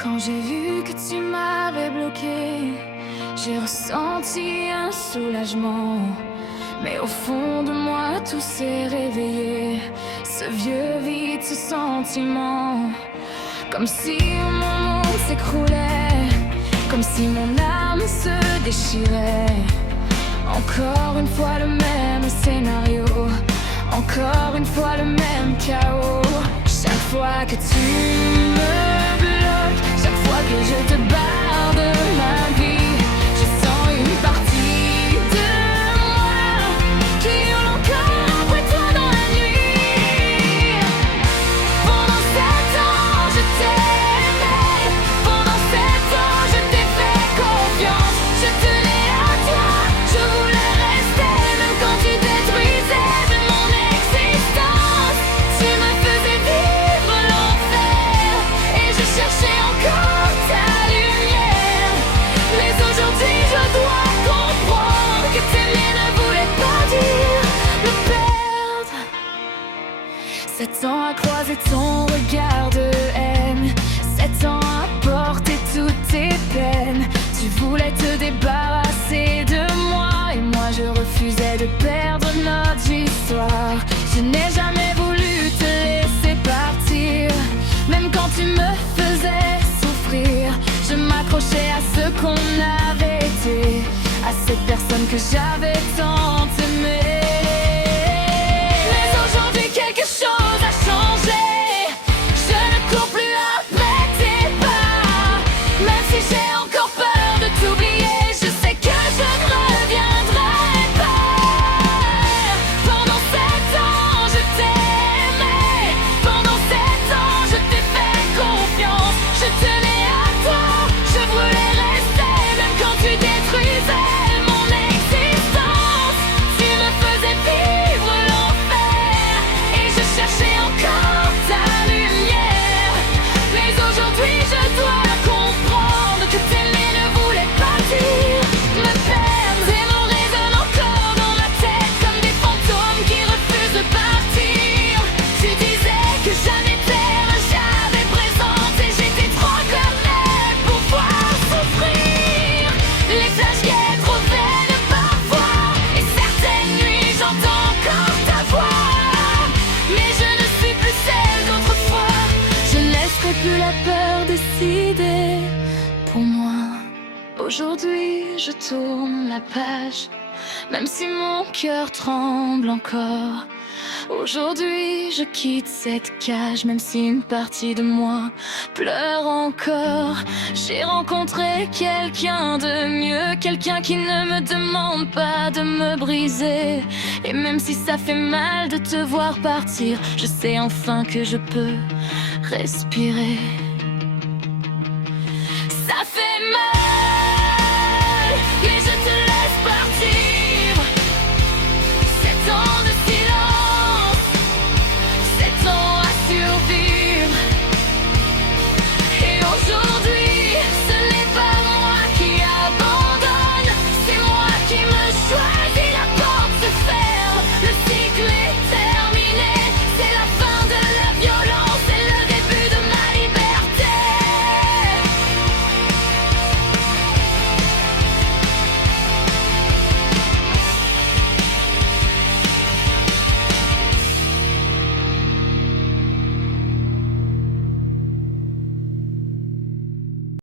Quand j'ai vu que tu m'avais bloqué, j'ai ressenti un soulagement. Mais au fond de moi tout s'est réveillé, ce vieux vide, ce sentiment. Comme si mon monde s'écroulait, comme si mon âme se déchirait. Encore une fois le même scénario, encore une fois le même chaos. Chaque fois que tu me bloques, chaque fois que je te barre de ma vie, je sens une partie de moi qui hurle encore après toi dans la nuit. Pendant 7 ans je t'aimais, pendant 7 ans je t'ai fait confiance, je tenais à toi, je voulais rester même quand tu détruisais mon existence. Tu me faisais vivre l'enfer et je cherchais encore ta lumière. Mais aujourd'hui je dois comprendre que t'aimer ne voulait pas dire me perdre. 7 ans à croiser ton regard de haine, 7 ans à porter toutes tes peines. Tu voulais te débarrasser de moi et moi je refusais de perdre notre histoire. Je n'ai jamais voulu te laisser partir, même quand tu me faisais souffrir. Je m'accrochais à ce qu'on avait été, à cette personne que j'avais tant aimée. Mais aujourd'hui quelque chose a changé, je ne cours plus après tes pas. Même si j'ai encore peur de t'oublier, je sais que je ne reviendrai pas. Pendant 7 ans je t'aimais, pendant 7 ans je t'ai fait confiance, je tenais à toi, je voulais rester même quand tu détruisais mon existence. Tu me faisais vivre l'enfer et je cherchais encore ta lumière. Mais aujourd'hui je dois comprendre que t'aimer ne voulait pas dire me perdre. Tes mots résonnent encore dans ma tête comme des fantômes qui refusent de partir. Tu disais que jamais terre, j'avais présente et j'étais trop cornette pour pouvoir souffrir. Les flashs guettent trop vaines parfois et certaines nuits j'entends encore ta voix. Mais je ne suis plus celle d'autrefois, je ne laisserai plus la peur décider pour moi. Aujourd'hui je tourne la page, même si mon cœur tremble encore. Aujourd'hui je quitte cette cage, même si une partie de moi pleure encore. J'ai rencontré quelqu'un de mieux, quelqu'un qui ne me demande pas de me briser. Et même si ça fait mal de te voir partir, je sais enfin que je peux respirer. Ça fait mal.